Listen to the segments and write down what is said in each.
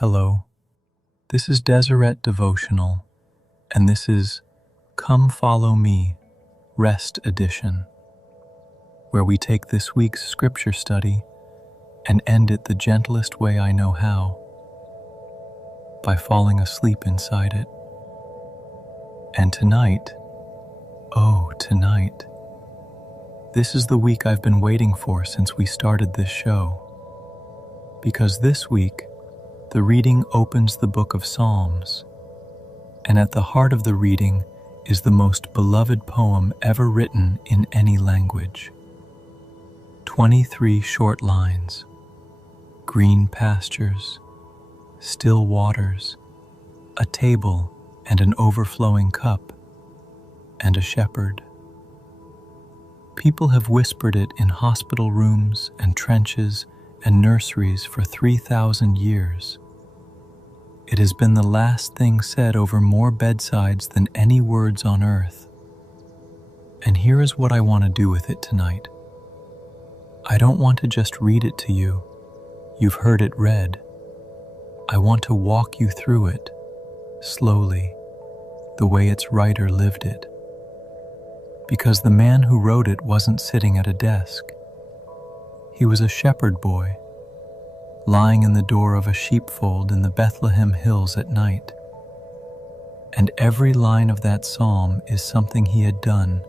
Hello, this is Deseret Devotional, and this is Come Follow Me, Rest Edition, where we take this week's scripture study and end it the gentlest way I know how, by falling asleep inside it. And tonight, tonight, this is the week I've been waiting for since we started this show, because this week, the reading opens the book of Psalms, and at the heart of the reading is the most beloved poem ever written in any language. 23 short lines: green pastures, still waters, a table and an overflowing cup, and a shepherd. People have whispered it in hospital rooms and trenches and nurseries for 3,000 years. It has been the last thing said over more bedsides than any words on earth. And here is what I want to do with it tonight. I don't want to just read it to you. You've heard it read. I want to walk you through it, slowly, the way its writer lived it. Because the man who wrote it wasn't sitting at a desk. He was a shepherd boy, lying in the door of a sheepfold in the Bethlehem hills at night. And every line of that psalm is something he had done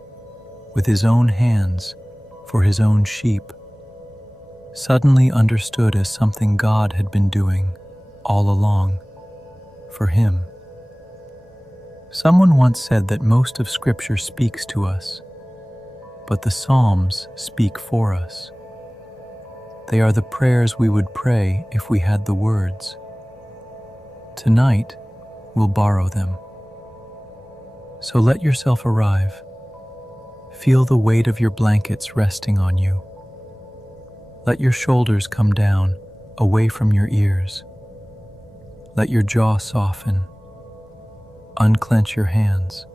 with his own hands for his own sheep, suddenly understood as something God had been doing all along for him. Someone once said that most of Scripture speaks to us, but the Psalms speak for us. They are the prayers we would pray if we had the words. Tonight, we'll borrow them. So let yourself arrive. Feel the weight of your blankets resting on you. Let your shoulders come down, away from your ears. Let your jaw soften. Unclench your hands.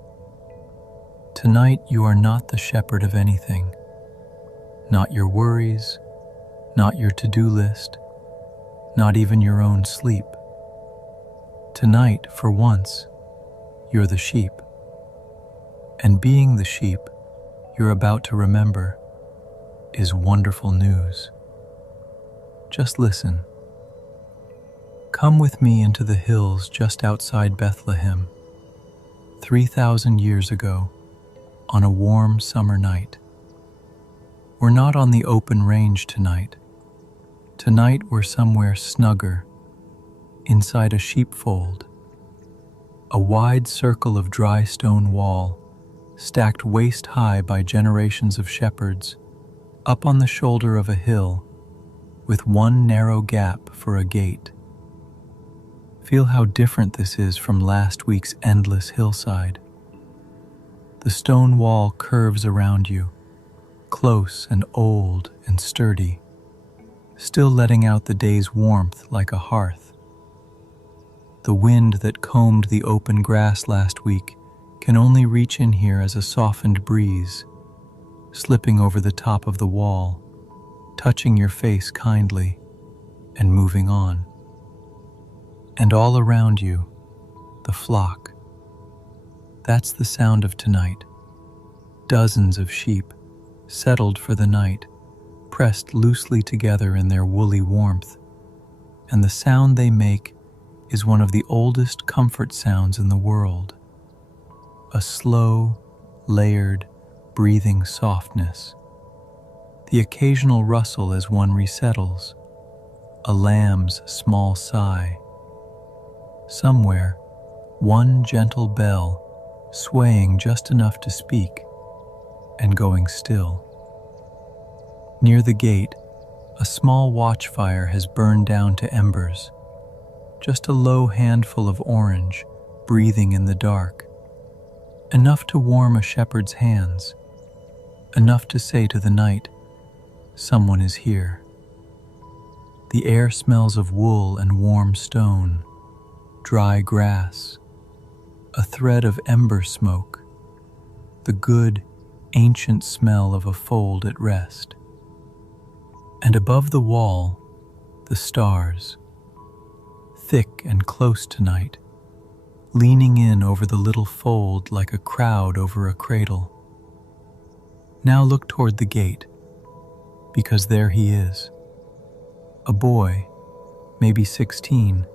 Tonight, you are not the shepherd of anything. Not your worries, not your to-do list, not even your own sleep. Tonight, for once, you're the sheep. And being the sheep you're about to remember is wonderful news. Just listen. Come with me into the hills just outside Bethlehem, 3,000 years ago, on a warm summer night. We're not on the open range tonight. Tonight we're somewhere snugger, inside a sheepfold, a wide circle of dry stone wall, stacked waist-high by generations of shepherds, up on the shoulder of a hill, with one narrow gap for a gate. Feel how different this is from last week's endless hillside. The stone wall curves around you, close and old and sturdy, still letting out the day's warmth like a hearth. The wind that combed the open grass last week can only reach in here as a softened breeze, slipping over the top of the wall, touching your face kindly, and moving on. And all around you, the flock. That's the sound of tonight. Dozens of sheep, settled for the night, pressed loosely together in their woolly warmth, and the sound they make is one of the oldest comfort sounds in the world. A slow, layered, breathing softness. The occasional rustle as one resettles, a lamb's small sigh. Somewhere, one gentle bell, swaying just enough to speak, and going still. Near the gate, a small watchfire has burned down to embers, just a low handful of orange breathing in the dark, enough to warm a shepherd's hands, enough to say to the night, someone is here. The air smells of wool and warm stone, dry grass, a thread of ember smoke, the good, ancient smell of a fold at rest. And above the wall, the stars, thick and close tonight, leaning in over the little fold like a crowd over a cradle. Now look toward the gate, because there he is, a boy, maybe 16,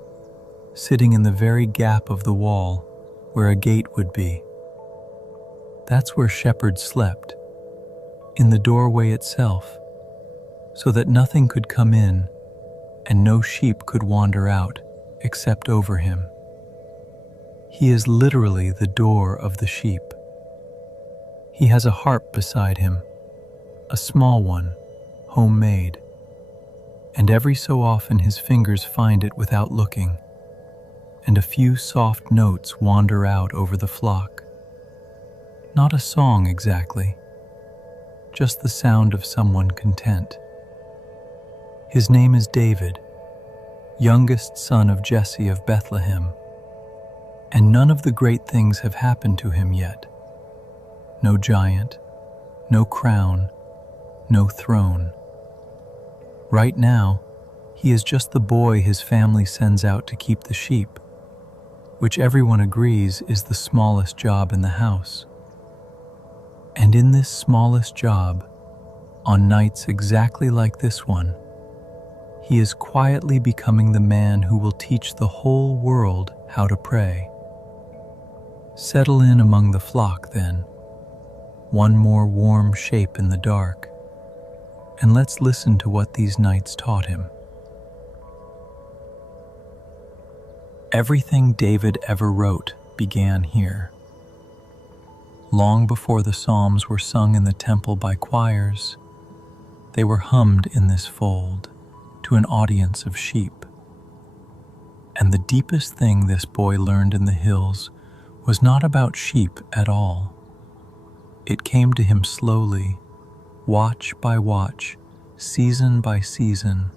sitting in the very gap of the wall where a gate would be. That's where shepherds slept, in the doorway itself, so that nothing could come in and no sheep could wander out except over him. He is literally the door of the sheep. He has a harp beside him, a small one, homemade, and every so often his fingers find it without looking, and a few soft notes wander out over the flock. Not a song exactly, just the sound of someone content. His name is David, youngest son of Jesse of Bethlehem, and none of the great things have happened to him yet. No giant, no crown, no throne. Right now, he is just the boy his family sends out to keep the sheep, which everyone agrees is the smallest job in the house. And in this smallest job, on nights exactly like this one, he is quietly becoming the man who will teach the whole world how to pray. Settle in among the flock, then, one more warm shape in the dark, and let's listen to what these nights taught him. Everything David ever wrote began here. Long before the Psalms were sung in the temple by choirs, they were hummed in this fold to an audience of sheep. And the deepest thing this boy learned in the hills was not about sheep at all. It came to him slowly, watch by watch, season by season,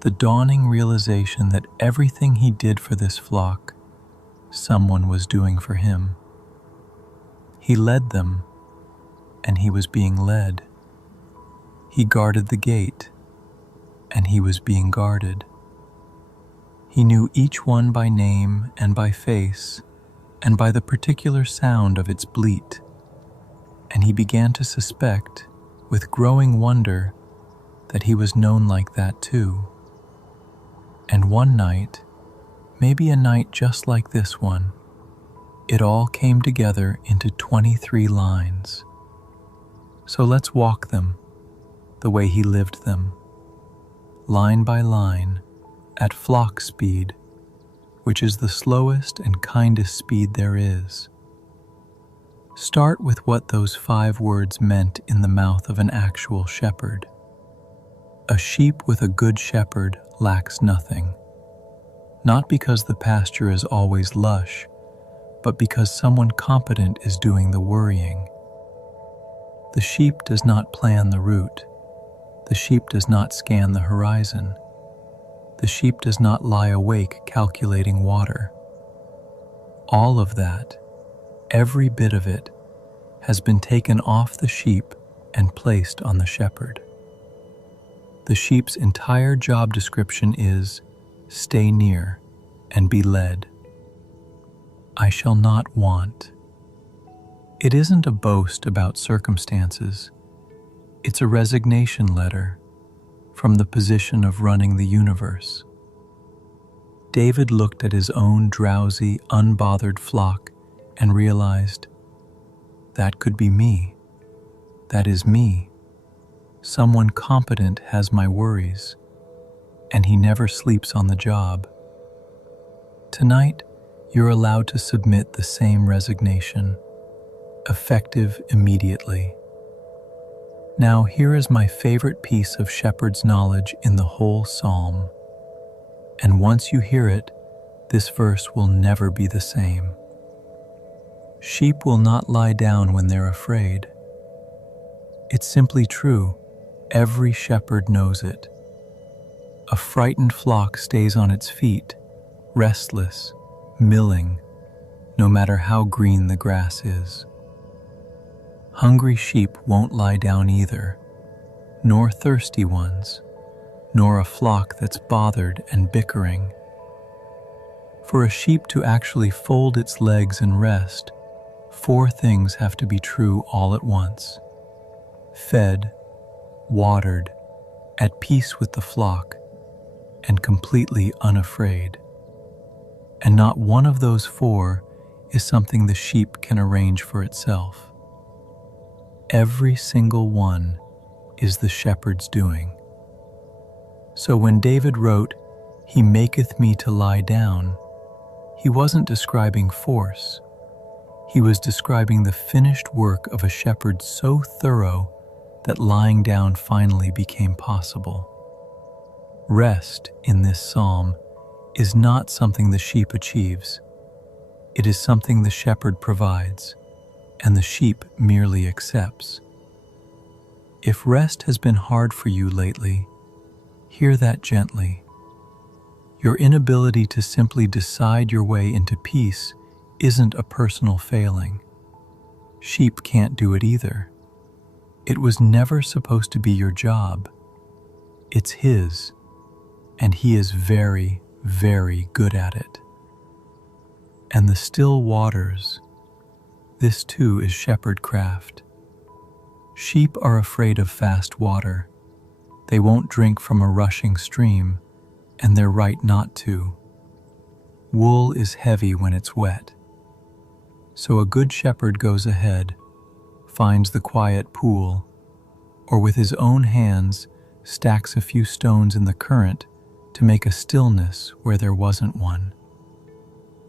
the dawning realization that everything he did for this flock, someone was doing for him. He led them, and he was being led. He guarded the gate, and he was being guarded. He knew each one by name and by face, and by the particular sound of its bleat, and he began to suspect, with growing wonder, that he was known like that too. And one night, maybe a night just like this one, it all came together into 23 lines. So let's walk them the way he lived them, line by line, at flock speed, which is the slowest and kindest speed there is. Start with what those 5 words meant in the mouth of an actual shepherd. A sheep with a good shepherd lacks nothing, not because the pasture is always lush, but because someone competent is doing the worrying. The sheep does not plan the route. The sheep does not scan the horizon. The sheep does not lie awake calculating water. All of that, every bit of it, has been taken off the sheep and placed on the shepherd. The sheep's entire job description is, stay near and be led. I shall not want. It isn't a boast about circumstances. It's a resignation letter from the position of running the universe. David looked at his own drowsy, unbothered flock and realized, that could be me. That is me. Someone competent has my worries, and he never sleeps on the job. Tonight, you're allowed to submit the same resignation, effective immediately. Now, here is my favorite piece of shepherd's knowledge in the whole psalm. And once you hear it, this verse will never be the same. Sheep will not lie down when they're afraid. It's simply true. Every shepherd knows it. A frightened flock stays on its feet, restless, milling, no matter how green the grass is. Hungry sheep won't lie down either, nor thirsty ones, nor a flock that's bothered and bickering. For a sheep to actually fold its legs and rest, 4 things have to be true all at once: fed, watered, at peace with the flock, and completely unafraid. And not one of those 4 is something the sheep can arrange for itself. Every single one is the shepherd's doing. So when David wrote, "He maketh me to lie down," he wasn't describing force. He was describing the finished work of a shepherd so thorough that lying down finally became possible. Rest in this psalm is not something the sheep achieves. It is something the shepherd provides, and the sheep merely accepts. If rest has been hard for you lately, hear that gently. Your inability to simply decide your way into peace isn't a personal failing. Sheep can't do it either. It was never supposed to be your job. It's his, and he is very, very good at it. And the still waters, this too is shepherd craft. Sheep are afraid of fast water. They won't drink from a rushing stream, and they're right not to. Wool is heavy when it's wet. So a good shepherd goes ahead, finds the quiet pool, or with his own hands stacks a few stones in the current to make a stillness where there wasn't one,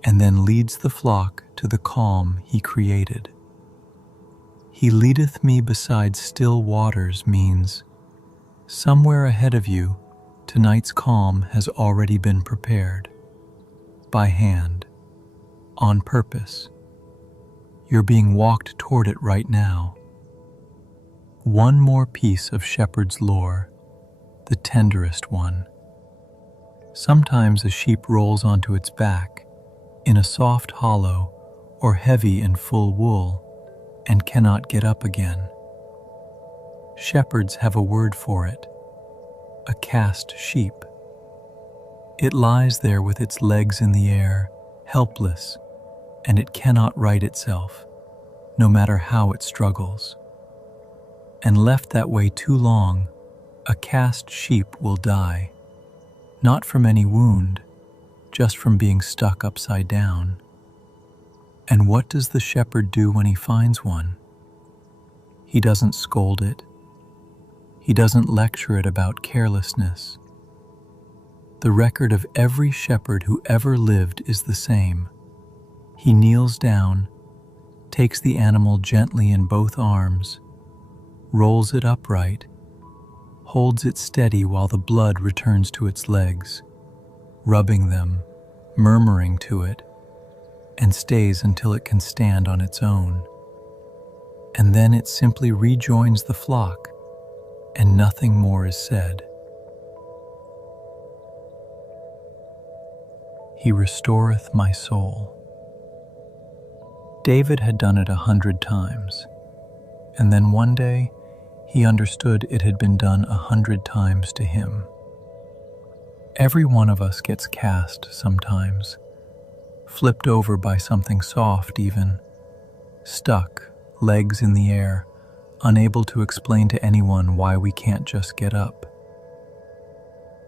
and then leads the flock to the calm he created. He leadeth me beside still waters means somewhere ahead of you, tonight's calm has already been prepared. By hand. On purpose. You're being walked toward it right now. One more piece of shepherd's lore, the tenderest one. Sometimes a sheep rolls onto its back, in a soft hollow or heavy in full wool, and cannot get up again. Shepherds have a word for it, a cast sheep. It lies there with its legs in the air, helpless, and it cannot right itself, no matter how it struggles. And left that way too long, a cast sheep will die, not from any wound, just from being stuck upside down. And what does the shepherd do when he finds one? He doesn't scold it. He doesn't lecture it about carelessness. The record of every shepherd who ever lived is the same. He kneels down, takes the animal gently in both arms, rolls it upright, holds it steady while the blood returns to its legs, rubbing them, murmuring to it, and stays until it can stand on its own. And then it simply rejoins the flock, and nothing more is said. He restoreth my soul. David had done it 100 times, and then one day he understood it had been done 100 times to him. Every one of us gets cast sometimes, flipped over by something soft even, stuck, legs in the air, unable to explain to anyone why we can't just get up.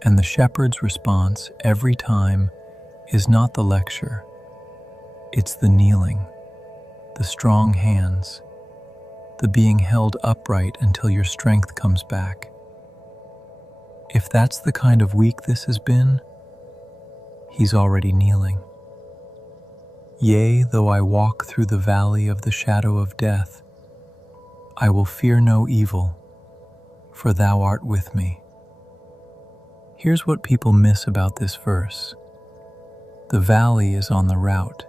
And the shepherd's response every time is not the lecture, it's the kneeling, the strong hands, the being held upright until your strength comes back. If that's the kind of week this has been, he's already kneeling. Yea, though I walk through the valley of the shadow of death, I will fear no evil, for thou art with me. Here's what people miss about this verse. The valley is on the route.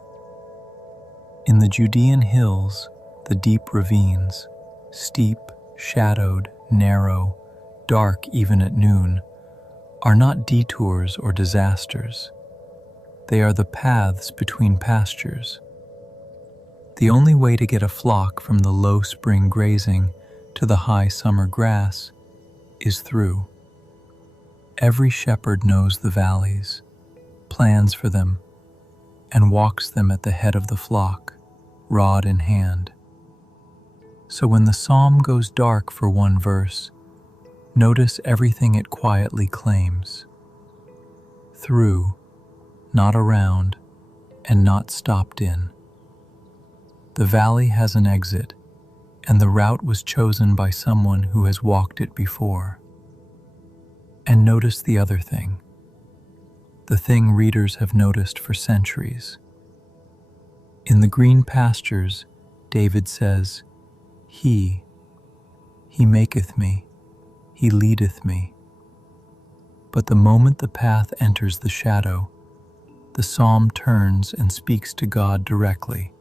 In the Judean hills, the deep ravines, steep, shadowed, narrow, dark even at noon, are not detours or disasters. They are the paths between pastures. The only way to get a flock from the low spring grazing to the high summer grass is through. Every shepherd knows the valleys, plans for them, and walks them at the head of the flock, rod in hand. So when the psalm goes dark for one verse, notice everything it quietly claims. Through, not around, and not stopped in. The valley has an exit, and the route was chosen by someone who has walked it before. And notice the other thing, the thing readers have noticed for centuries. In the green pastures, David says, He maketh me, He leadeth me. But the moment the path enters the shadow, the psalm turns and speaks to God directly.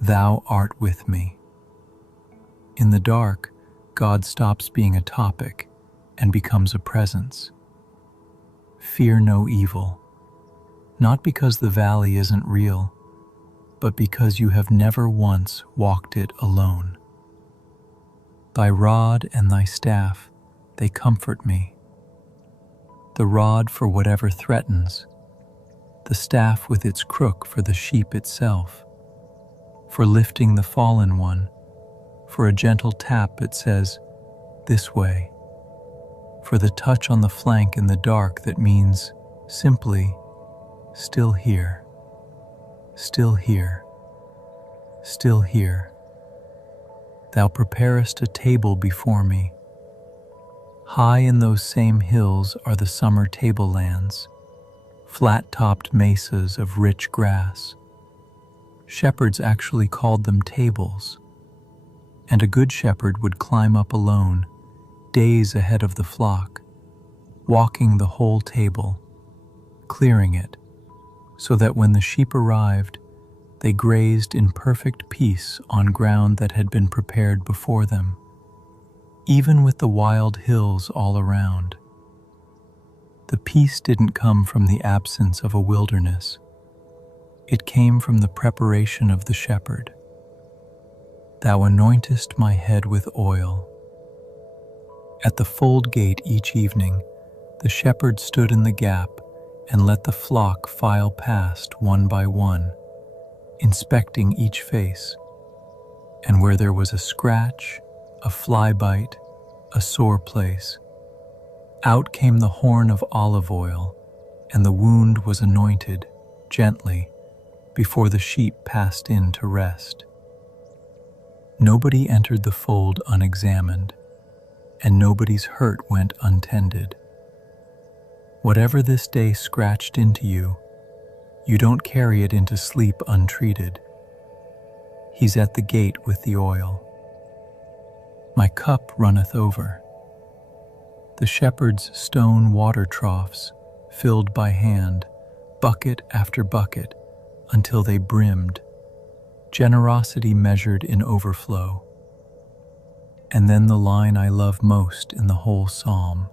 Thou art with me. In the dark, God stops being a topic and becomes a presence. Fear no evil, not because the valley isn't real, but because you have never once walked it alone. Thy rod and thy staff, they comfort me. The rod for whatever threatens, the staff with its crook for the sheep itself, for lifting the fallen one, for a gentle tap that says, this way, for the touch on the flank in the dark that means simply, still here, still here, still here. Thou preparest a table before me. High in those same hills are the summer tablelands, flat-topped mesas of rich grass. Shepherds actually called them tables, and a good shepherd would climb up alone, days ahead of the flock, walking the whole table, clearing it, so that when the sheep arrived, they grazed in perfect peace on ground that had been prepared before them, even with the wild hills all around. The peace didn't come from the absence of a wilderness. It came from the preparation of the shepherd. Thou anointest my head with oil. At the fold gate each evening, the shepherd stood in the gap and let the flock file past one by one, inspecting each face. And where there was a scratch, a fly bite, a sore place, out came the horn of olive oil, and the wound was anointed gently before the sheep passed in to rest. Nobody entered the fold unexamined, and nobody's hurt went untended. Whatever this day scratched into you, you don't carry it into sleep untreated. He's at the gate with the oil. My cup runneth over. The shepherd's stone water troughs, filled by hand, bucket after bucket, until they brimmed, generosity measured in overflow. And then the line I love most in the whole psalm.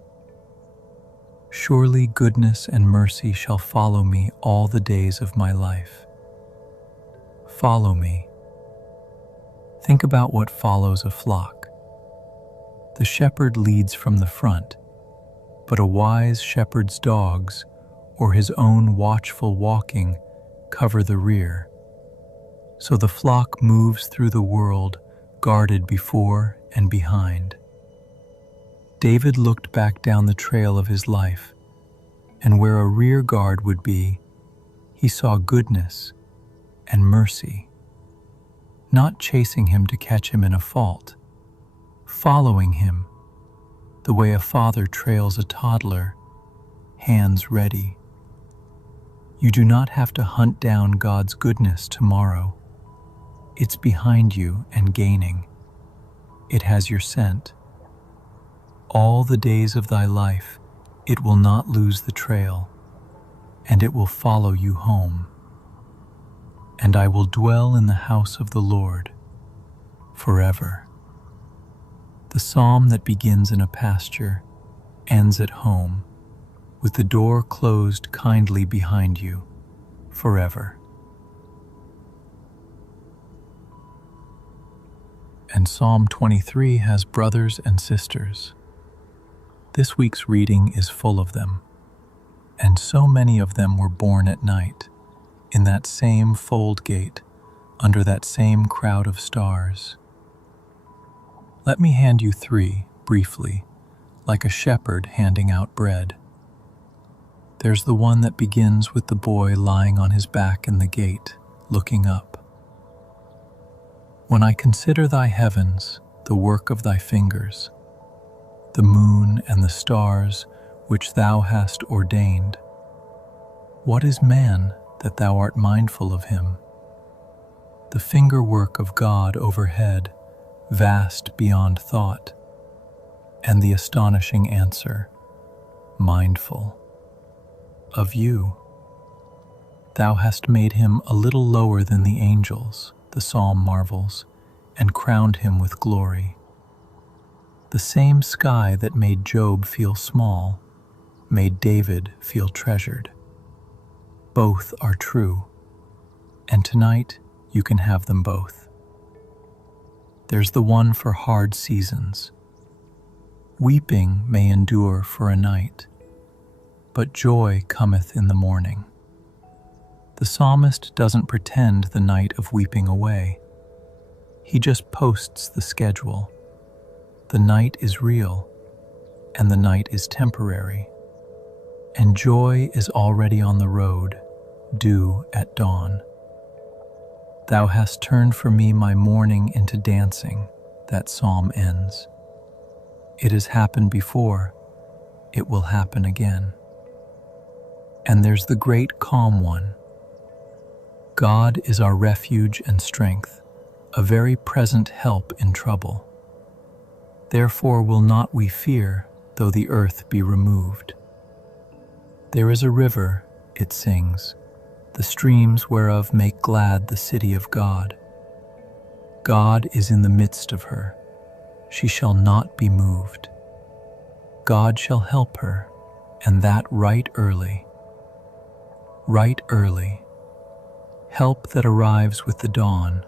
Surely goodness and mercy shall follow me all the days of my life. Follow me. Think about what follows a flock. The shepherd leads from the front, but a wise shepherd's dogs, or his own watchful walking, cover the rear. So the flock moves through the world, guarded before and behind. David looked back down the trail of his life, and where a rear guard would be, he saw goodness and mercy, not chasing him to catch him in a fault, following him the way a father trails a toddler, hands ready. You do not have to hunt down God's goodness tomorrow. It's behind you and gaining. It has your scent. All the days of thy life, it will not lose the trail, and it will follow you home. And I will dwell in the house of the Lord forever. The psalm that begins in a pasture ends at home, with the door closed kindly behind you forever. And Psalm 23 has brothers and sisters. This week's reading is full of them, and so many of them were born at night, in that same fold gate, under that same crowd of stars. Let me hand you 3, briefly, like a shepherd handing out bread. There's the one that begins with the boy lying on his back in the gate, looking up. When I consider thy heavens, the work of thy fingers, the moon and the stars which thou hast ordained, what is man that thou art mindful of him? The finger-work of God overhead, vast beyond thought, and the astonishing answer, mindful of you. Thou hast made him a little lower than the angels, the psalm marvels, and crowned him with glory. The same sky that made Job feel small, made David feel treasured. Both are true, and tonight you can have them both. There's the one for hard seasons. Weeping may endure for a night, but joy cometh in the morning. The psalmist doesn't pretend the night of weeping away. He just posts the schedule. The night is real, and the night is temporary, and joy is already on the road, due at dawn. Thou hast turned for me my mourning into dancing, that psalm ends. It has happened before, it will happen again. And there's the great calm one. God is our refuge and strength, a very present help in trouble. Therefore will not we fear, though the earth be removed. There is a river, it sings, the streams whereof make glad the city of God. God is in the midst of her. She shall not be moved. God shall help her, and that right early. Right early. Help that arrives with the dawn,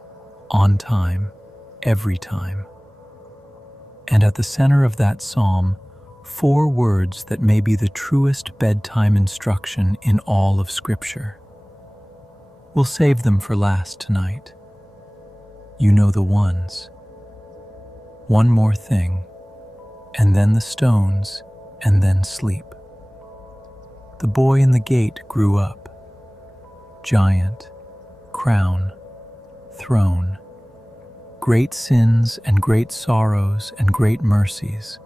on time, every time. And at the center of that psalm, 4 words that may be the truest bedtime instruction in all of Scripture. We'll save them for last tonight. You know the ones. One more thing, and then the stones, and then sleep. The boy in the gate grew up. Giant, crown, throne, great sins and great sorrows and great mercies,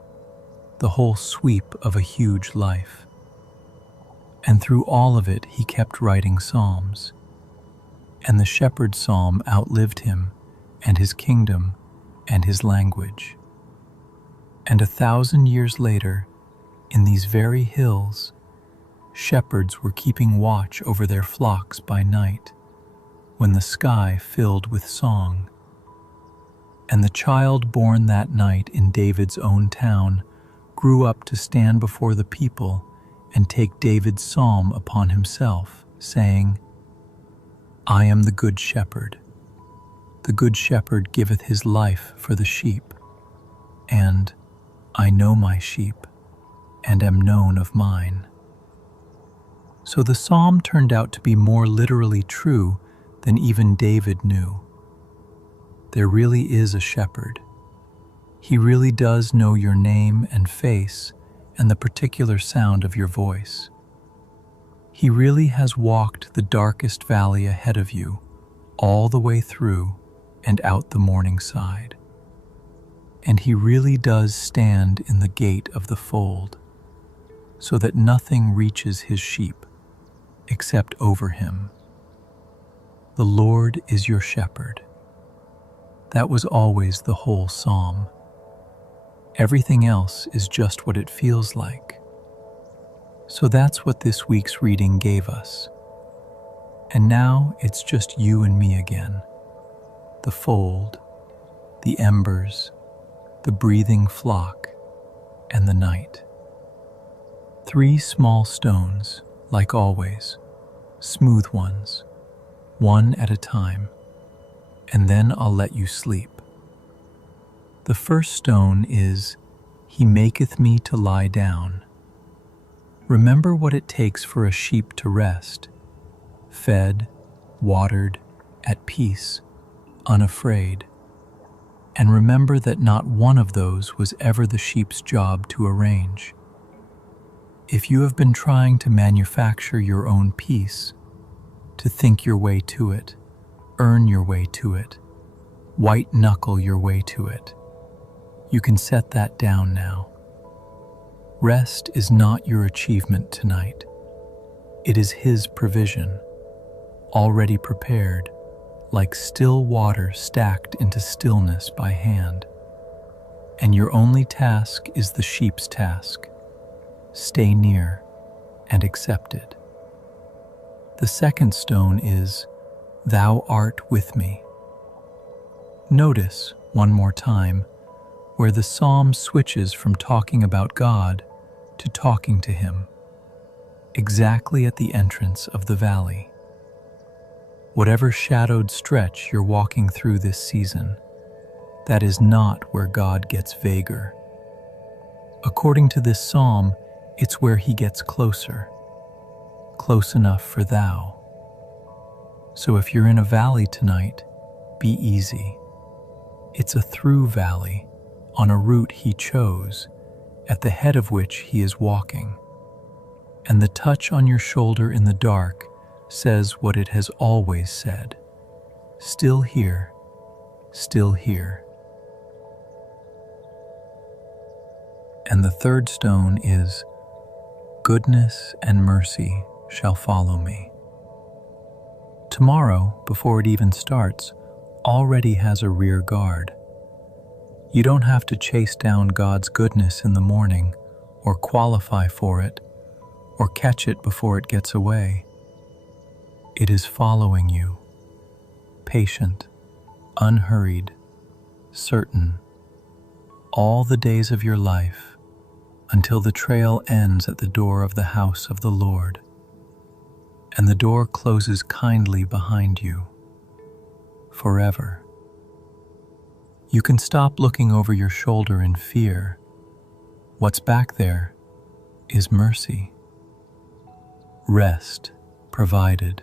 the whole sweep of a huge life. And through all of it he kept writing psalms. And the shepherd's psalm outlived him, and his kingdom, and his language. And 1,000 years later, in these very hills, shepherds were keeping watch over their flocks by night, when the sky filled with song. And the child born that night in David's own town grew up to stand before the people and take David's psalm upon himself, saying, I am the good shepherd. The good shepherd giveth his life for the sheep. And I know my sheep, and am known of mine. So the psalm turned out to be more literally true than even David knew. There really is a shepherd. He really does know your name and face and the particular sound of your voice. He really has walked the darkest valley ahead of you, all the way through and out the morning side. And he really does stand in the gate of the fold, so that nothing reaches his sheep except over him. The Lord is your shepherd. That was always the whole psalm. Everything else is just what it feels like. So that's what this week's reading gave us. And now it's just you and me again. The fold, the embers, the breathing flock, and the night. 3 small stones, like always, smooth ones, one at a time, and then I'll let you sleep. The first stone is, He maketh me to lie down. Remember what it takes for a sheep to rest, fed, watered, at peace, unafraid. And remember that not one of those was ever the sheep's job to arrange. If you have been trying to manufacture your own peace, to think your way to it, earn your way to it, white-knuckle your way to it, you can set that down now. Rest is not your achievement tonight. It is His provision, already prepared, like still water stacked into stillness by hand. And your only task is the sheep's task. Stay near and accept it. The second stone is, Thou art with me. Notice, one more time, where the psalm switches from talking about God to talking to Him, exactly at the entrance of the valley. Whatever shadowed stretch you're walking through this season, that is not where God gets vaguer. According to this psalm, it's where He gets closer, close enough for thou. So if you're in a valley tonight, be easy. It's a through valley on a route He chose, at the head of which He is walking. And the touch on your shoulder in the dark says what it has always said. Still here, still here. And the third stone is, Goodness and mercy shall follow me. Tomorrow, before it even starts, already has a rear guard. You don't have to chase down God's goodness in the morning, or qualify for it, or catch it before it gets away. It is following you, patient, unhurried, certain, all the days of your life, until the trail ends at the door of the house of the Lord, and the door closes kindly behind you, forever. You can stop looking over your shoulder in fear. What's back there is mercy. Rest provided.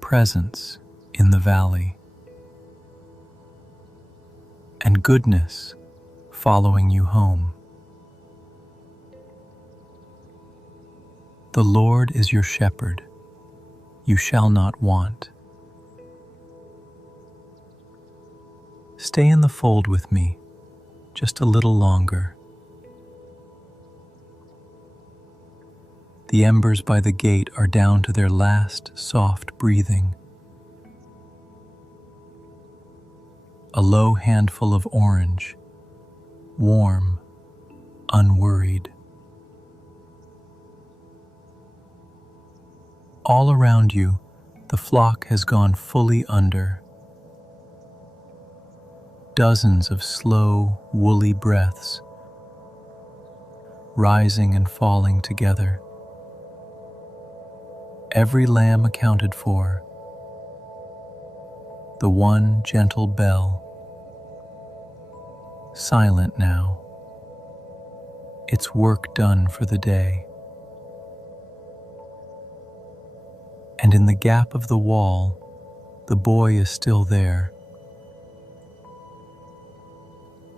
Presence in the valley. And goodness following you home. The Lord is your shepherd. You shall not want. Stay in the fold with me just a little longer. The embers by the gate are down to their last soft breathing. A low handful of orange, warm, unworried. All around you, the flock has gone fully under. Dozens of slow, woolly breaths, rising and falling together. Every lamb accounted for. The one gentle bell, silent now, its work done for the day. And in the gap of the wall, the boy is still there,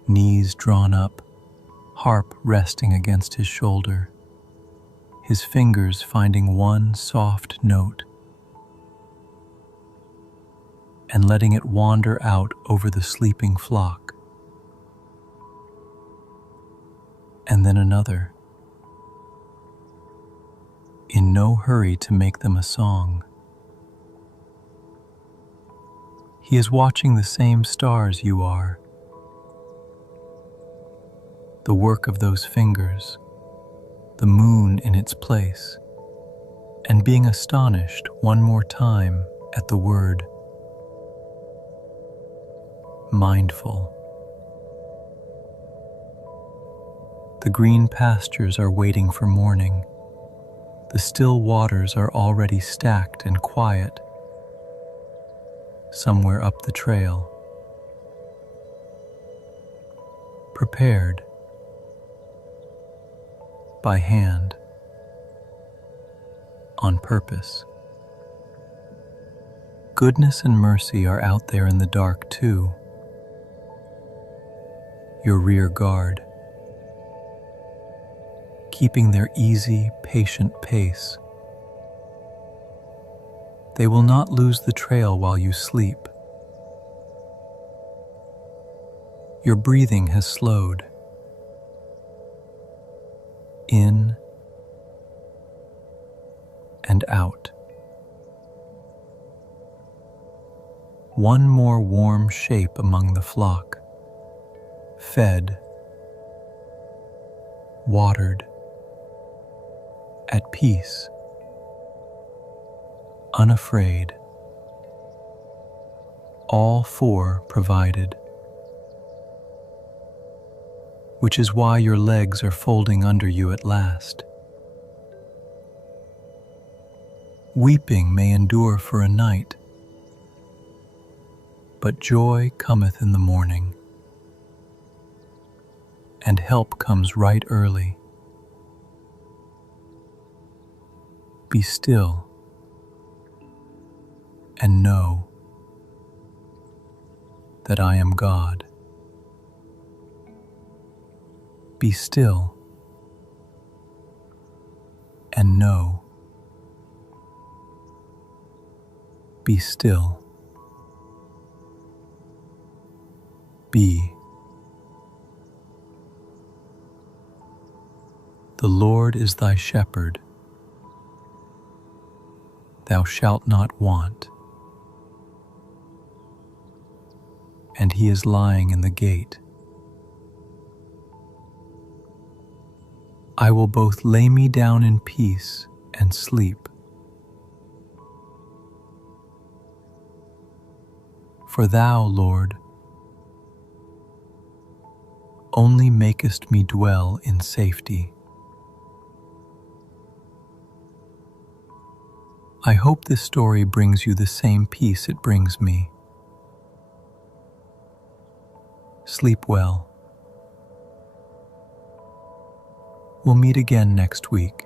knees drawn up, harp resting against his shoulder, his fingers finding one soft note and letting it wander out over the sleeping flock. And then another, in no hurry to make them a song. He is watching the same stars you are, the work of those fingers, the moon in its place, and being astonished one more time at the word mindful. The green pastures are waiting for morning. The still waters are already stacked and quiet somewhere up the trail, prepared by hand, on purpose. goodness and mercy are out there in the dark too, your rear guard, keeping their easy, patient pace. They will not lose the trail while you sleep. Your breathing has slowed. In and out. One more warm shape among the flock, fed, watered, at peace, unafraid, all four provided, which is why your legs are folding under you at last. Weeping may endure for a night, but joy cometh in the morning, and help comes right early. Be still and know that I am God. Be still and know. Be still. Be. The Lord is thy shepherd. Thou shalt not want. And he is lying in the gate. I will both lay me down in peace and sleep. For thou, Lord, only makest me dwell in safety. I hope this story brings you the same peace it brings me. Sleep well. We'll meet again next week.